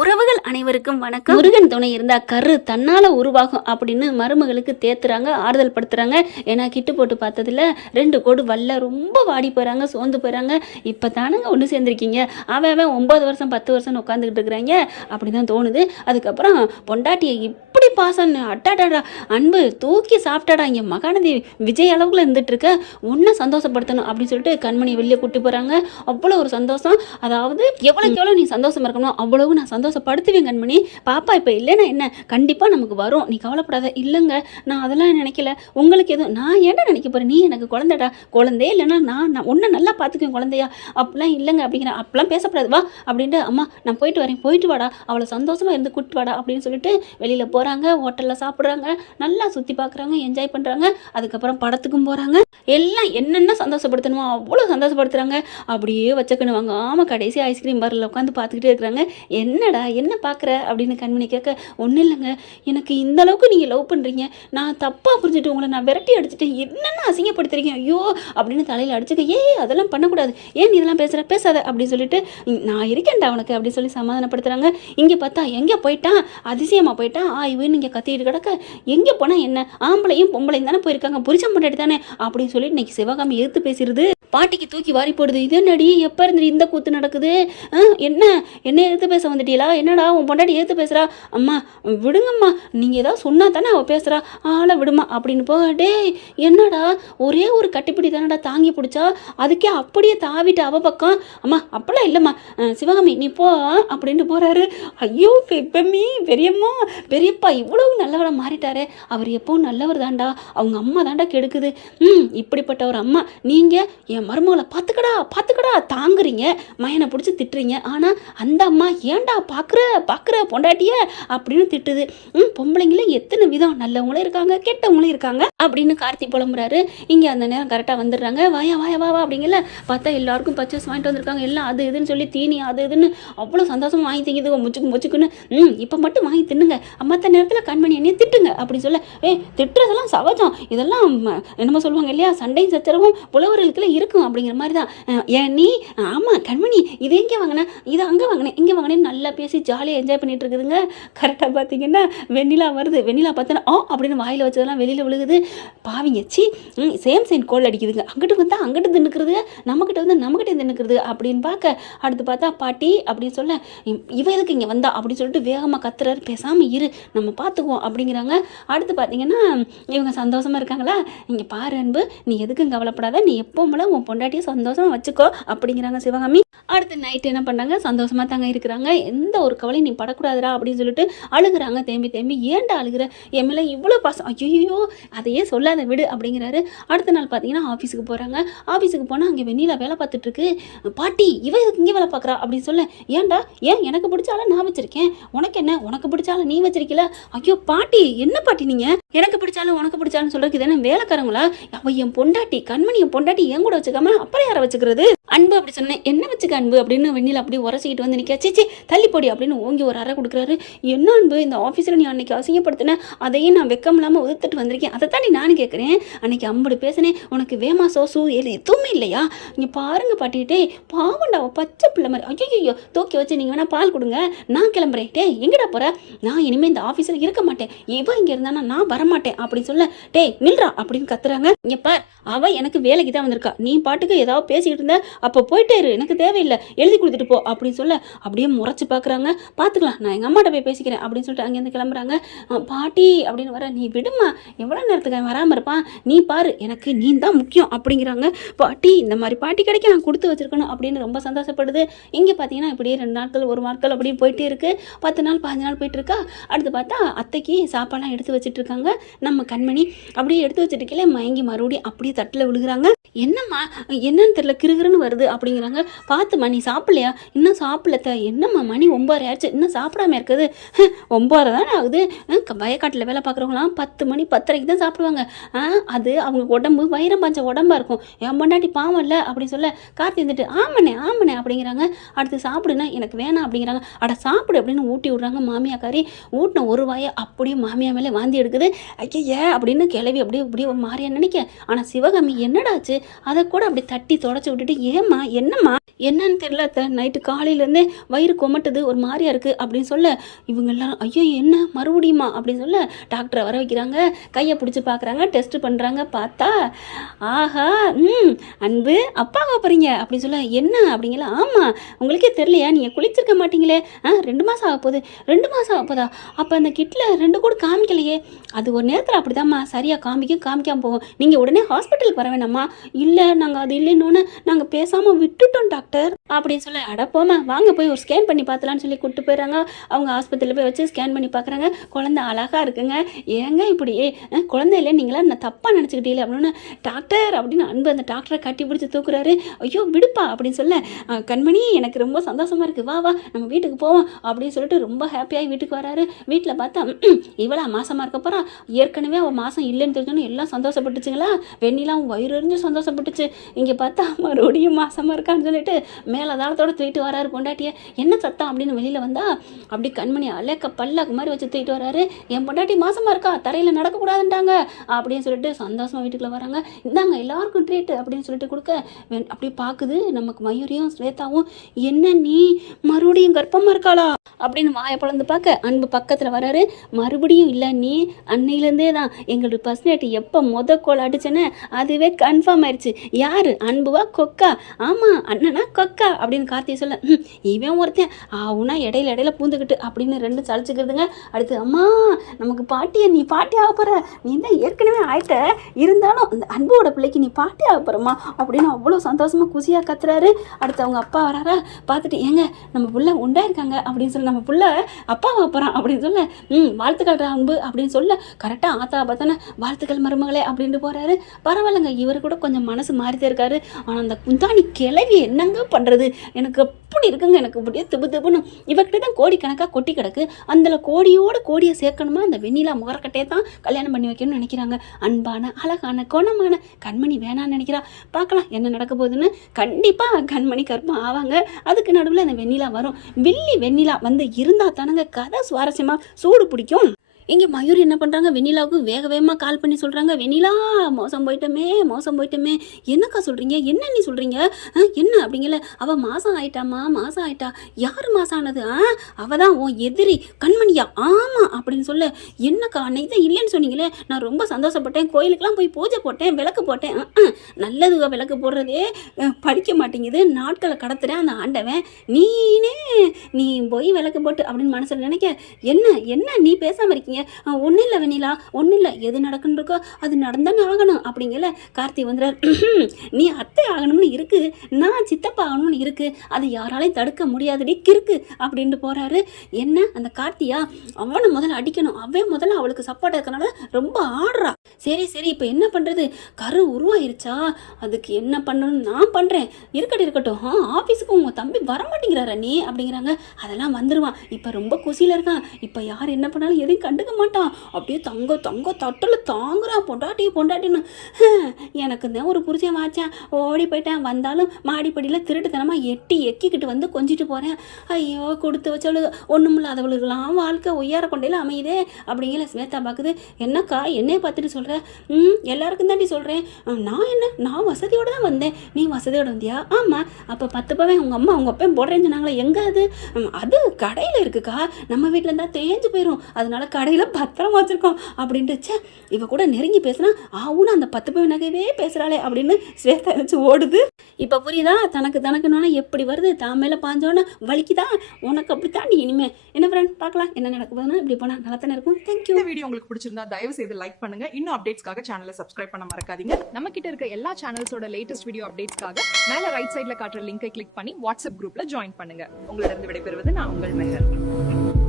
உறவுகள் அனைவருக்கும் வணக்கம். முருகன் துணை இருந்தா கரு தன்னால உருவாகும் அப்படின்னு மருமகளுக்கு தேத்துறாங்க, ஆறுதல் படுத்துறாங்க. ஏன்னா கிட்டு போட்டு பார்த்ததுல 2 கோடு வல்ல ரொம்ப வாடி போறாங்க, சோர்ந்து போறாங்க. இப்போ தானுங்க ஒன்று சேர்ந்துருக்கீங்க, அவன் 9 வருஷம் 10 வருஷம் உட்காந்துக்கிட்டு இருக்கிறாங்க அப்படிதான் தோணுது. அதுக்கப்புறம் பொண்டாட்டியை இப்படி பாசம் அட்டாடாடா அன்பு தூக்கி சாப்பிட்டாடா, இங்கே மகாநதி விஜய் அளவுக்குள்ள இருந்துட்டு இருக்க, ஒன்றை சந்தோஷப்படுத்தணும் அப்படின்னு சொல்லிட்டு கண்மணி வெளியே கூட்டி போறாங்க. அவ்வளோ ஒரு சந்தோஷம். அதாவது எவ்வளோக்கு எவ்வளோ நீ சந்தோஷமா இருக்கணும் அவ்வளவு நான் சந்தோஷப்படுத்துவேன் கண்மணி. பாப்பா இப்போ இல்லைன்னா என்ன, கண்டிப்பாக நமக்கு வரும், நீ கவலைப்படாத. இல்லைங்க நான் அதெல்லாம் நினைக்கல, உங்களுக்கு எதுவும் நான் என்ன நினைக்க போகிறேன், நீ எனக்கு குழந்தைடா, குழந்தையே இல்லைன்னா நான் உன்னை நல்லா பார்த்துக்குவேன் குழந்தையா, அப்படிலாம் இல்லைங்க அப்படிங்கிற, அப்படிலாம் பேசக்கூடாது வா அப்படின்ட்டு, அம்மா நான் போயிட்டு வரேன், போயிட்டு வாடா, அவளை சந்தோஷமாக இருந்து கூப்பிட்டு வாடா அப்படின்னு சொல்லிட்டு வெளியில் போகிறாங்க. ஹோட்டலில் சாப்பிட்றாங்க, நல்லா சுற்றி பார்க்குறாங்க, என்ஜாய் பண்ணுறாங்க. அதுக்கப்புறம் படத்துக்கும் போகிறாங்க. எல்லாம் என்னென்ன சந்தோஷப்படுத்தணுமோ அவ்வளோ சந்தோஷப்படுத்துகிறாங்க. அப்படியே வச்சக்கணும் வாங்காமல் கடைசி ஐஸ்கிரீம் பாரில் உட்காந்து பார்த்துக்கிட்டே இருக்கிறாங்க. என்னடா என்ன பார்க்குற அப்படின்னு கண்மணி கேட்க, ஒன்றும் இல்லைங்க, எனக்கு இந்த அளவுக்கு நீங்கள் லவ் பண்ணுறீங்க, நான் தப்பாக புரிஞ்சுட்டு உங்களை நான் விரட்டி அடிச்சுட்டேன், என்னென்ன அசிங்கப்படுத்துறீங்க ஐயோ அப்படின்னு தலையில் அடிச்சுக்க. அதெல்லாம் பண்ணக்கூடாது, ஏன் இதெல்லாம் பேசாத அப்படின்னு சொல்லிட்டு, நான் இருக்கேன்டா உனக்கு அப்படின்னு சொல்லி சமாதானப்படுத்துகிறாங்க. இங்கே பார்த்தா எங்கே போயிட்டான், அதிசயமாக போயிட்டான் ஆய்வுன்னு இங்கே கத்திட்டு கிடக்க, எங்கே போனால் என்ன, ஆம்பளையும் பொம்பளையும் தானே போயிருக்காங்க, புரிச்சம் பண்ணாடி தானே அப்படின்னு சொல்லிட்டு இன்னைக்கு சிவகாமி எதிர்த்து பேசிடுது. பாட்டிக்கு தூக்கி வாரி போடுது. இது என்னடி எப்போ இருந்து இந்த கூத்து நடக்குது, என்ன எதிர்த்து பேச வந்துட்டீங்களா, என்னடா உன் பொண்டாட்டி எதிர்த்து பேசுகிறா, அம்மா விடுங்கம்மா, நீங்கள் ஏதாவது சொன்னால் தானே அவள் பேசுகிறா, ஆளை விடுமா அப்படின்னு போக. டே என்னடா ஒரே ஒரு கட்டிப்பிடி தானடா தாங்கி பிடிச்சா, அதுக்கே அப்படியே தாவிட்டு அவ பக்கம், அம்மா அப்பெல்லாம் இல்லைம்மா, சிவகாமி நீ போ அப்படின்ட்டு போகிறாரு. ஐயோ பெரியம்மி பெரியம்மா பெரியப்பா இவ்வளவு நல்லவரை மாறிட்டாரே, அவர் எப்பவும் நல்லவர் தாண்டா, அவங்க அம்மா தாண்டா கெடுக்குது. இப்படிப்பட்ட ஒரு அம்மா நீங்கள் என் மருமகளை பார்த்துக்கடா தாங்குறீங்க, மயனை பிடிச்சி திட்டுறீங்க, ஆனால் அந்த அம்மா ஏன்டா பார்க்குற பொண்டாட்டிய அப்படின்னு திட்டுது. பொம்பளைங்களே எத்தனை விதம், நல்லவங்களும் இருக்காங்க கெட்டவங்களும் இருக்காங்க அப்படின்னு கார்த்தி புலம்புறாரு. இங்கே அந்த நேரம் கரெக்டாக வந்துடுறாங்க. வாயா அப்படிங்கல பார்த்தா எல்லாருக்கும் பர்ச்சேஸ் வாங்கிட்டு வந்திருக்காங்க, எல்லாம் அது இதுன்னு சொல்லி தீனி அது இதுன்னு அவ்வளோ சந்தோஷமாக வாங்கி திங்குது முச்சுக்குன்னு. இப்போ மட்டும் வாங்கி தின்னுங்க, மற்ற நேரத்தில் கண்மணி என்னையே திட்டுங்க அப்படின்னு சொல்ல, திட்டுறதெல்லாம் சகஜம், இதெல்லாம் என்னமோ சொல்லுவாங்க இல்லையா, சண்டையும் சச்சரவும் புலவர்களுக்குள்ள இருக்கும் அப்படிங்கிற மாதிரி தான். ஏன் நீ ஆமாம் கண்மணி இது எங்கே வாங்கினேன், இது அங்கே வாங்கினேன் இங்கே வாங்கினேன்னு நல்லா பேசி ஜாலியாக என்ஜாய் பண்ணிட்டு இருக்குதுங்க. கரெக்டாக பார்த்தீங்கன்னா வெண்ணிலா வருது. வெண்ணிலா பார்த்தோன்னா அப்படின்னு வாயில் வச்சதெல்லாம் வெளியில் விழுகுது. பாவிங்க சி சேம் சைன் கோல் அடிக்குதுங்க. அங்கிட்டு வந்தா அங்கிட்டு தின்னுக்கிறது, நம்மக்கிட்ட வந்து நம்மக்கிட்ட தின்னுக்கிறது அப்படின்னு பார்க்க, அடுத்து பார்த்தா பாட்டி அப்படின்னு சொல்ல, இவ எதுக்கு இங்கே வந்தா அப்படின்னு சொல்லிட்டு வேகமாக கத்துறாரு. பேசாமல் இரு நம்ம பார்த்துக்குவோம் அப்படிங்கிறாங்க. அடுத்து பார்த்தீங்கன்னா இவங்க சந்தோஷமாக இருக்காங்களா, இங்கே பாரு அன்பு நீ எதுக்கும் கவலைப்படாத, நீ எப்பவும் போல உன் பொண்டாட்டியை சந்தோஷமாக வச்சுக்கோ அப்படிங்கிறாங்க சிவகாமி. அடுத்து நைட்டு என்ன பண்ணுறாங்க, சந்தோஷமாக தாங்க இருக்கிறாங்க, எந்த ஒரு கவலையும் நீ படக்கூடாதுடா அப்படின்னு சொல்லிட்டு அழுகுறாங்க. தேம்பி ஏன்டா அழுகிற, என் மேலே இவ்வளோ பாசம், ஐயோ அதையே சொல்லாத விடு அப்படிங்கிறாரு. அடுத்த நாள் பார்த்தீங்கன்னா ஆஃபீஸுக்கு போகிறாங்க. ஆஃபீஸுக்கு போனால் அங்கே வெண்ணிலா வேலை பார்த்துட்ருக்கு. பாட்டி இவ இதுக்கு இங்கே வேலை பார்க்குறா அப்படின்னு சொல்ல, ஏன்டா ஏன் எனக்கு பிடிச்சாலும் நான் வச்சுருக்கேன், உனக்கு என்ன, உனக்கு பிடிச்சாலும் நீ வச்சிருக்கல. ஐயோ பாட்டி என்ன பாட்டி நீங்கள் எனக்கு பிடிச்சாலும் உனக்கு பிடிச்சாலும் சொல்கிறதுக்கு இது என்ன வேலைக்காரங்களா, அவள் என் பொண்டாட்டி கண்மணி, என் பொண்டாட்டி என் கூட வச்சுக்காம அப்புறம் யாரை வச்சுக்கிறது, அன்பு அப்படி சொன்னேன், என்ன வச்சுக்க அன்பு அப்படின்னு வெண்ணிலா அப்படி உரசிக்கிட்டு வந்து நிற்க. சீச்சி தள்ளி போடி அப்படின்னு ஓங்கி ஒரு அறை கொடுக்குறாரு. என்ன அன்பு இந்த ஆஃபீஸில் நீ அன்னைக்கு அசிங்கப்படுத்தின, அதையும் நான் வெக்கம் இல்லாமல் உதுத்துட்டு வந்திருக்கேன், அதை தான் நானும் கேட்குறேன், அன்னைக்கு அம்படி பேசினேன், உனக்கு வேமா சோசு எதுவுமே இல்லையா, இங்கே பாருங்க பாட்டிகிட்டே பாவண்டா பச்சை பிள்ளை மாதிரி, ஐயோ தூக்கி வச்சு நீங்கள் வேணா பால் கொடுங்க நான் கிளம்புறேன், டே எங்கடா போகிற, நான் இனிமேல் இந்த ஆஃபீஸில் இருக்க மாட்டேன், இவன் இங்கே இருந்தானா நான் வரமாட்டேன் அப்படின்னு சொல்ல, டே நில்றா அப்படின்னு கத்துறாங்க. இங்கே பார் அவ எனக்கு வேலைக்கு தான் வந்திருக்கா, நீ பாட்டுக்கு ஏதாவது பேசிக்கிட்டு இருந்த, அப்போ போயிட்டே இரு, எனக்கு தேவையில்லை, எழுதி கொடுத்துட்டு போ அப்படின்னு சொல்ல, அப்படியே முறைச்சி பார்க்குறாங்க. பார்த்துக்கலாம் நான் எங்கள் அம்மாட்ட போய் பேசிக்கிறேன் அப்படின்னு சொல்லிட்டு அங்கேருந்து கிளம்புறாங்க. பாட்டி அப்படின்னு வர, நீ விடுமா எவ்வளோ நேரத்துக்கு வராமல் இருப்பான், நீ பாரு எனக்கு நீ தான் முக்கியம் அப்படிங்கிறாங்க. பாட்டி இந்த மாதிரி பாட்டி கிடைக்க நான் கொடுத்து வச்சிருக்கணும் அப்படின்னு ரொம்ப சந்தோஷப்படுது. இங்கே பார்த்தீங்கன்னா இப்படியே 2 நாட்கள் 1 நாட்கள் அப்படியே போயிட்டே இருக்குது. 10 நாள் 15 நாள் போயிட்டு இருக்கா. அடுத்து பார்த்தா அத்தைக்கு சாப்பாடெலாம் எடுத்து வச்சுட்டு இருக்காங்க. நம்ம கண்மணி அப்படியே எடுத்து வச்சுட்டு இருக்கல, மயங்கி மறுபடியும் அப்படியே தட்டில் விழுகிறாங்க. என்னம்மா என்னன்னு தெரியல கிருகிருன்னு வருது அப்படிங்கிறாங்க. பார்த்துமா நீ சாப்பிடலையா, இன்னும் சாப்பிடலத்த, என்னம்மா மணி 9 ஆயிடுச்சு இன்னும் சாப்பிடாம இருக்குது, 9 தானே ஆகுது, வயக்காட்டில் வேலை பார்க்குறவங்களாம் 10 மணி 10:30 தான் சாப்பிடுவாங்க, அது அவங்க உடம்பு வைரம் பாஞ்ச உடம்பா இருக்கும், என் பொண்டாட்டி பாவம் இல்லை அப்படின்னு சொல்ல, கார்த்தி இருந்துட்டு ஆமனே அப்படிங்கிறாங்க. அடுத்து சாப்பிடுனா எனக்கு வேணாம் அப்படிங்கிறாங்க. அட சாப்பிடு அப்படின்னு ஊட்டி விட்றாங்க மாமியாக்காரி. ஊட்டின ஒரு வாயை அப்படியே மாமியா மேலே வாந்தி எடுக்குது. ஐயா அப்படின்னு கிளவி அப்படியே இப்படி மாறியா நினைக்க. ஆனால் சிவகாமி என்னடாச்சு அதை கூட அப்படி தட்டி தொடச்சி விட்டுட்டு, ஏம்மா என்னம்மா என்னன்னு தெரியல அத்தை, நைட்டு காலையிலேருந்தே வயிறு கொமட்டுது, ஒரு மாதிரியா இருக்குது அப்படின்னு சொல்ல இவங்க எல்லாரும் ஐயோ என்ன மறுபடியுமா அப்படின்னு சொல்ல டாக்டரை வர வைக்கிறாங்க. கையை பிடிச்சி பார்க்குறாங்க, டெஸ்ட் பண்ணுறாங்க. பார்த்தா ஆஹா அன்பு அப்பாவை போகிறீங்க அப்படின்னு சொல்ல என்ன அப்படிங்களா? ஆமாம் உங்களுக்கே தெரியலையா, நீங்கள் குளிச்சிருக்க மாட்டீங்களே. 2 மாதம் ஆக போகுது. 2 மாதம் ஆக போதா? அப்போ அந்த கிட்டில் 2 கூட காமிக்கலையே. அது ஒரு நேரத்தில் அப்படிதாம்மா சரியாக காமிக்காமல் போகும். நீங்கள் உடனே ஹாஸ்பிட்டலுக்கு வர வேணாம்மா. இல்லை நாங்கள் அது இல்லைன்னு நாங்கள் பேசாமல் விட்டுட்டோம் டாக்டர் அப்படின்னு சொல்ல அடப்போமா வாங்க போய் ஒரு ஸ்கேன் பண்ணி பார்த்தலான்னு சொல்லி கூப்பிட்டு போயிடறாங்க. அவங்க ஆஸ்பத்திரியில் போய் வச்சு ஸ்கேன் பண்ணி பார்க்குறாங்க. குழந்தை அழகாக இருக்குங்க. ஏங்க இப்படி குழந்தை இல்லை நீங்களா நான் தப்பாக நினச்சிக்கிட்டீங்களே அப்படின்னு டாக்டர் அப்படின்னு அன்பு அந்த டாக்டரை கட்டி பிடிச்சி தூக்குறாரு. ஐயோ விடுப்பா அப்படின்னு சொல்ல கண்மணி எனக்கு ரொம்ப சந்தோஷமாக இருக்குது, வா வா நம்ம வீட்டுக்கு போவோம் அப்படின்னு சொல்லிட்டு ரொம்ப ஹாப்பியாகி வீட்டுக்கு வராரு. வீட்டில் பார்த்தா இவளா மாசமாக இருக்க போகிறா. ஏற்கனவே அவள் மாதம் இல்லைன்னு தெரிஞ்சோன்னு எல்லாம் சந்தோஷப்பட்டுச்சுங்களா. வெண்ணிலாம் வயிறு எறிஞ்சு சந்தோஷப்பட்டுச்சு. இங்கே பார்த்தா மறுபடியும் மாசமாக இருக்கான்னு சொல்லிட்டு மேலதாளத்தோட தூக்கிட்டு வராரு பொண்டாட்டியை. என்ன சத்தம் அப்படின்னு வெளியில் வந்தா அப்படி கண்மணி அலேக்க பல்லாக்கு மாதிரி வச்சு தூக்கிட்டு வராரு. என் பொண்டாட்டி மாசமாக இருக்கா, தரையில் நடக்கக்கூடாதுன்ட்டாங்க அப்படின்னு சொல்லிட்டு சந்தோஷமாக வீட்டுக்குள்ள வராங்க. இந்தாங்க எல்லாருக்கும் ட்ரீட்டு அப்படின்னு சொல்லிட்டு கொடுக்க அப்படி பார்க்குது நமக்கு மயூரியும் ஸ்வேதாவும். என்ன நீ மறுபடியும் கர்ப்பமாக இருக்காளா அப்படின்னு வாயை பிளந்து பார்க்க அன்பு பக்கத்தில் வராரு. மறுபடியும் இல்லை நீ அன்னையிலேருந்தே தான் எங்களோட பர்சனாலிட்டி எப்போ கோல் அடிச்சேன்னு அதுவே கன்ஃபார்ம் ஆயிடுச்சு. யார் அன்புவா கொக்கா? ஆமாம் அண்ணனா கொக்கா அப்படின்னு கார்த்தி சொல்ல இவன் ஒருத்தன் அவனா இடையில பூந்துக்கிட்டு அப்படின்னு 2 சளிச்சுக்கிறதுங்க. அடுத்து அம்மா நமக்கு பாட்டியை நீ பாட்டி ஆக போகிற, நீ தான் ஏற்கனவே ஆயிட்ட, இருந்தாலும் அந்த அன்போட பிள்ளைக்கு நீ பாட்டி ஆக போகிறம்மா அப்படின்னு அவ்வளோ சந்தோஷமாக குசியாக கத்துறாரு. அடுத்து அவங்க அப்பா வராரா பார்த்துட்டு ஏங்க நம்ம புள்ள உண்டாயிருக்காங்க அப்படின்னு சொல்லி நம்ம புள்ள அப்பாவை போகிறான் அப்படின்னு சொல்ல வாழ்த்துக்கள் அன்பு அப்படின்னு சொல்ல கரெக்டாக ஆத்தா பார்த்தானே வாழ்த்துக்கள் மருமகளே அப்படின்ட்டு போகிறாரு. பரவாயில்லைங்க இவர் கூட கொஞ்சம் மனசு மாறித்தே இருக்காரு. ஆனால் அந்த குந்தாணி கிளவி என்னங்க பண்ணுறது எனக்கு அப்படி இருக்குங்க. எனக்கு அப்படியே திபுன்னு இவர்கிட்ட தான் கோடிக்கணக்காக கொட்டி கிடக்கு. அந்த கோடியை சேர்க்கணுமா அந்த வெண்ணிலா முகரக்கட்டையை தான் கல்யாணம் பண்ணி வைக்கணும்னு நினைக்கிறாங்க. அன்பான அழகான குணமான கண்மணி வேணான்னு நினைக்கிறா. பார்க்கலாம் என்ன நடக்க போகுதுன்னு. கண்டிப்பாக கண்மணி கர்ப்பம் ஆவாங்க. அதுக்கு நடுவில் அந்த வெண்ணிலா வரும். வெண்ணிலா வந்து இருந்தால் தானங்க கதை சுவாரஸ்யமாக சூடு பிடிக்கும். இங்கே மயூரி என்ன பண்ணுறாங்க, வெண்ணிலாவுக்கு வேகமாக கால் பண்ணி சொல்கிறாங்க, வெண்ணிலா மோசம் போயிட்டோமே. என்னக்கா சொல்கிறீங்க, என்ன நீ சொல்கிறீங்க, என்ன அப்படிங்கல. அவள் மாதம் ஆயிட்டா. யார் மாதம் ஆனது? அவள் தான் உன் எதிரி கண்மணியா. ஆமாம் அப்படின்னு சொல்ல என்னக்கா அன்னைக்கு தான் இல்லைன்னு சொன்னீங்களே, நான் ரொம்ப சந்தோஷப்பட்டேன், கோயிலுக்கெலாம் போய் பூஜை போட்டேன், விளக்கு போட்டேன். நல்லதுவா விளக்கு போடுறதே படிக்க மாட்டேங்குது, நாட்களை கடத்துகிறேன் அந்த ஆண்டவன், நீ போய் விளக்கு போட்டு அப்படின்னு மனசில் நினைக்க என்ன நீ பேசாமல் இருக்கீங்க. ஒன்றும் இல்லை வெண்ணிலா, ஒன்றும் இல்லை, எது நடக்குன்னு இருக்கோ அது நடந்தானே ஆகணும் அப்படிங்கல. கார்த்தி வந்துடுறார். நீ அத்தை ஆகணும்னு இருக்கு, நான் சித்தப்பா ஆகணும்னு இருக்கு, அது யாராலையும் தடுக்க முடியாதுடி கிறுக்கு அப்படின்ட்டு போறாரு. என்ன அந்த கார்த்தியா அவனை முதல்ல அடிக்கணும், அவன் முதல்ல அவளுக்கு சப்போர்ட் இருக்கனால ரொம்ப ஆடுறா. சரி இப்போ என்ன பண்ணுறது, கரு உருவாயிருச்சா, அதுக்கு என்ன பண்ணணும்னு நான் பண்ணுறேன், இருக்கட்டும் ஆஃபீஸுக்கு உங்கள் தம்பி வரமாட்டேங்கிறாரா நீ அப்படிங்கிறாங்க. அதெல்லாம் வந்துடுவான், இப்போ ரொம்ப குசியில் இருக்கான், இப்போ யார் என்ன பண்ணாலும் எதையும் கண்டுக்க மாட்டான், அப்படியே தங்க தட்டல தாங்குறான் பொண்டாட்டின்னு. எனக்கு தான் ஒரு புருஷன் வாச்சான், ஓடி போயிட்டேன், வந்தாலும் மாடிப்படியில் திருட்டுத்தனமாக எக்கிக்கிட்டு வந்து கொஞ்சிட்டு போகிறேன். ஐயோ கொடுத்து வச்சாலும் ஒன்றும் இல்லாதவளுக்கெல்லாம் வாழ்க்கை ஒய்யார கொண்டையில் அமையுதே அப்படிங்கிற. ஸ்வேதா பார்க்குது. என்னக்கா என்னைய பார்த்துட்டு சொல்கிற? எல்லாருக்கும் தாண்டி சொல்கிறேன், நான் வசதியோடு தான் வந்தேன், நீ வசதியோடு வந்தியா? ஆமாம். அப்போ 10 பவன் உங்கள் அம்மா உங்கள் அப்பன் போடுறேன்னு சொன்னாங்களே, எங்கே அது கடையில் இருக்குக்கா, நம்ம வீட்டில் இருந்தால் தேஞ்சு போயிடும், அதனால கடையில் பத்திரமா வச்சிருக்கோம் அப்படின்ட்டு. இவ கூட நெருங்கி பேசுனா ஆவுன்னு அந்த 10 பவன் நகைவே பேசுகிறாளே அப்படின்னு ஸ்வேதா வச்சு ஓடுது. இப்போ புரியுதா, தனக்குன்னு எப்படி வருது, தான் மேலே பாஞ்சோன்னு வலிக்குதா, உனக்கு அப்படி தாண்டி இனிமே என்ன ஃப்ரெண்ட். பார்க்கலாம் என்ன நடக்க போதுன்னா, இப்படி போனால் நல்லா தானே இருக்கும். தேங்க்யூ. இந்த வீடியோ உங்களுக்கு பிடிச்சிருந்தா தயவு செய்து லைக் பண்ணுங்க. இன்னும் அப்டேட்ஸ்க்காக சேனலை சப்ஸ்கிரைப் பண்ண மறக்காதீங்க. நம்ம கிட்ட இருக்க எல்லா சேனல்ஸோட லேட்டஸ்ட் வீடியோ அப்டேட்ஸ்க்காக மேல ரைட் சைட்ல காட்டுற லிங்கை கிளிக் பண்ணி வாட்ஸ்அப் குரூப்ல ஜாயின் பண்ணுங்க. உங்களிடம் விடைபெறுவது நான் உங்கள் மெஹர்.